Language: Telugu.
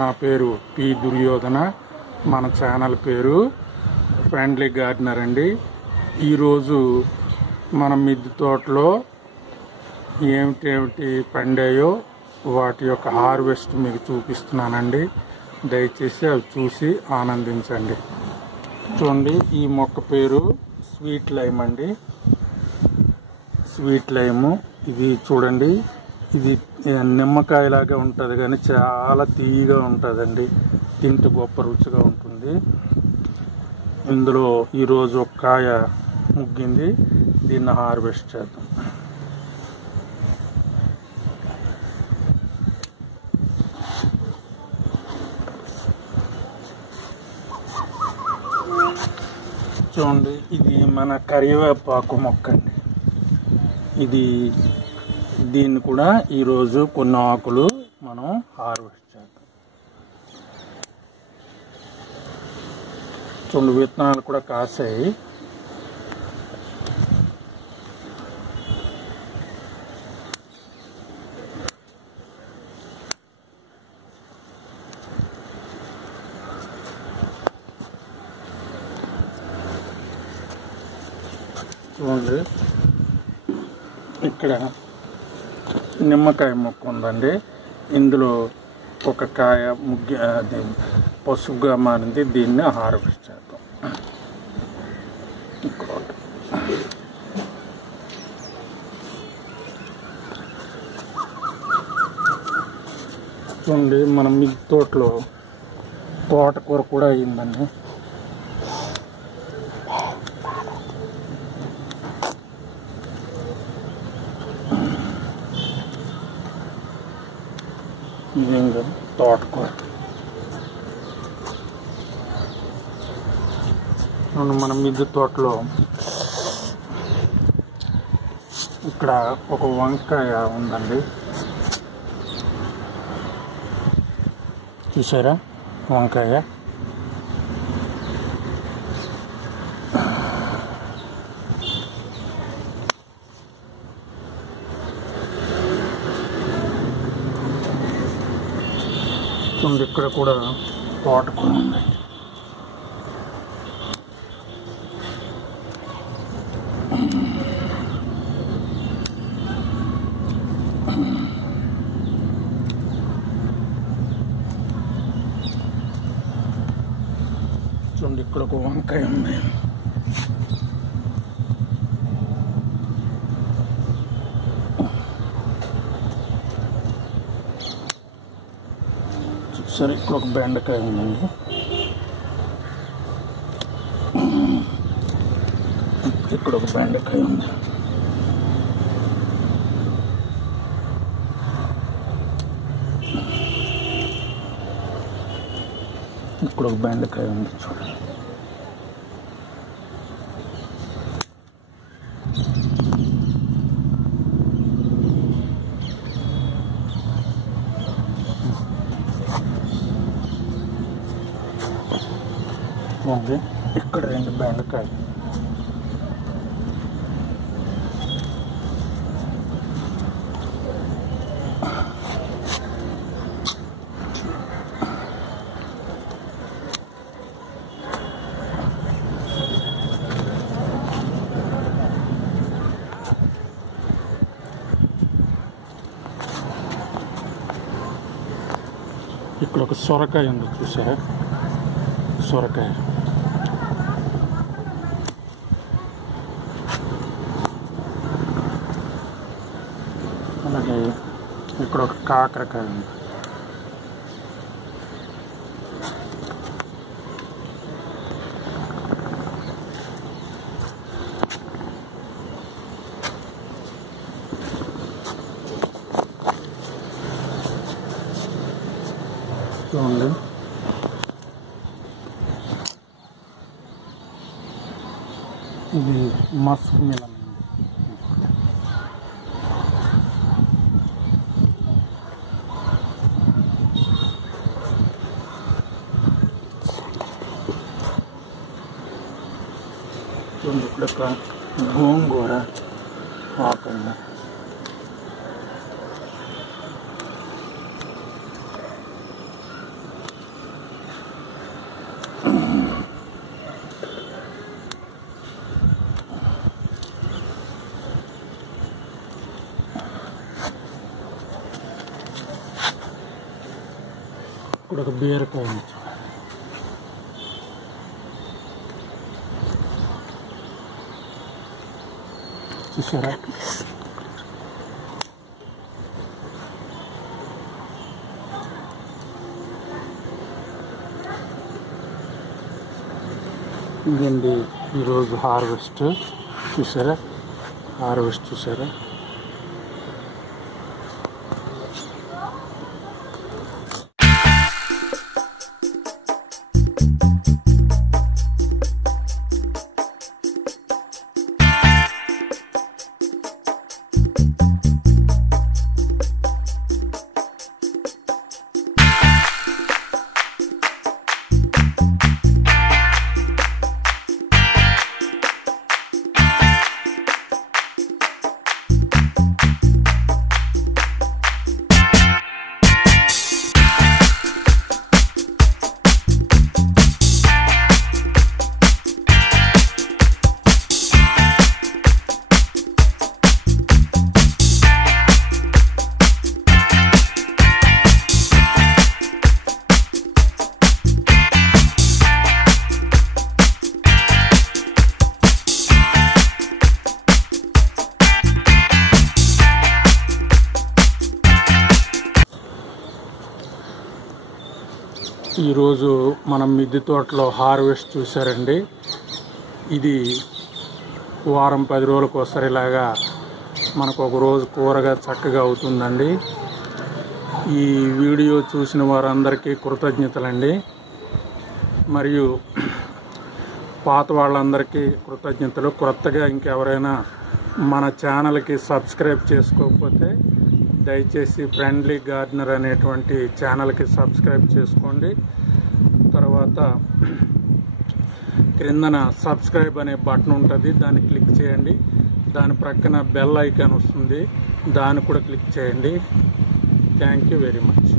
నా పేరు పి దుర్యోధన. మన ఛానల్ పేరు ఫ్రెండ్లీ గార్డెనర్ అండి. ఈరోజు మన మిద్దె తోటలో ఏమిటి పండాయో వాటి యొక్క హార్వెస్ట్ మీకు చూపిస్తున్నానండి. దయచేసి అవి చూసి ఆనందించండి. చూడండి, ఈ మొక్క పేరు స్వీట్ లైమ్ అండి. స్వీట్ లైము ఇది చూడండి, ఇది నిమ్మకాయలాగా ఉంటుంది కానీ చాలా తీయగా ఉంటుందండి. తింటే గొప్ప రుచిగా ఉంటుంది. ఇందులో ఈరోజు ఒక కాయ ముగ్గింది. దీన్ని హార్వెస్ట్ చేద్దాం. చూడండి, ఇది మన కరివేపాకు మొక్క అండి. దీన్ని కూడా ఈరోజు కొన్ని ఆకులు మనం హార్వెస్ట్ చేద్దాం. చూడండి, విత్తనాలు కూడా కాసాయి. చూడండి, ఇక్కడ నిమ్మకాయ మొక్క ఉందండి. ఇందులో ఒక కాయ అది పసుపుగా మారింది. దీన్ని హార్వెస్ట్ చేద్దాం. చూడండి, మన మిద్దె తోటలో తోటకూర కూడా అయిందండి. ఇదేంగా తోటకూర. మన మిద్దె తోటలో ఇక్కడ ఒక వంకాయ ఉందండి. చూసారా వంకాయ? ఇక్కడ కూడా తోటకూర ఉంది. చూడండి, ఇక్కడ ఒక వంకాయ ఉంది. సరే, ఇక్కడ ఒక బెండకాయ ఉందండి. ఇక్కడ ఒక బెండకాయ ఉంది. ఇక్కడ ఒక బెండకాయ ఉంది. చూడండి, ఇక్కడ రెండు బెండకాయలు. ఇక్కడ ఒక సొరకాయ ఉంది. చూసారా సొరకాయ? అలాగే ఇక్కడ ఒక కాకరకాయ ఉంది. చూడండి, ఇది మస్క్ మిలన్. చూడండి, ఇక్కడ ఒక గోంగూర ఆకండి. ఇక్కడ ఒక బీరకాయ ఉంది చూసారా. ఇదండి ఈరోజు హార్వెస్ట్ చూసారా. ఈరోజు మనం మిద్దె తోటలో హార్వెస్ట్ చూసారండి. ఇది వారం 10 రోజులకు ఒకసారి ఇలాగా మనకు ఒక రోజు కూరగా చక్కగా అవుతుందండి. ఈ వీడియో చూసిన వారందరికీ కృతజ్ఞతలండి. మరియు పాత వాళ్ళందరికీ కృతజ్ఞతలు. కొత్తగా ఇంకెవరైనా మన ఛానల్కి సబ్స్క్రైబ్ చేసుకోకపోతే దయచేసి ఫ్రెండ్లీ గార్డెనర్ అనేటువంటి ఛానల్కి సబ్స్క్రైబ్ చేసుకోండి. తర్వాత క్రిందన సబ్స్క్రైబ్ అనే బటన్ ఉంటుంది, దాన్ని క్లిక్ చేయండి. దాని ప్రక్కన బెల్ ఐకాన్ వస్తుంది, దాన్ని కూడా క్లిక్ చేయండి. Thank you very much.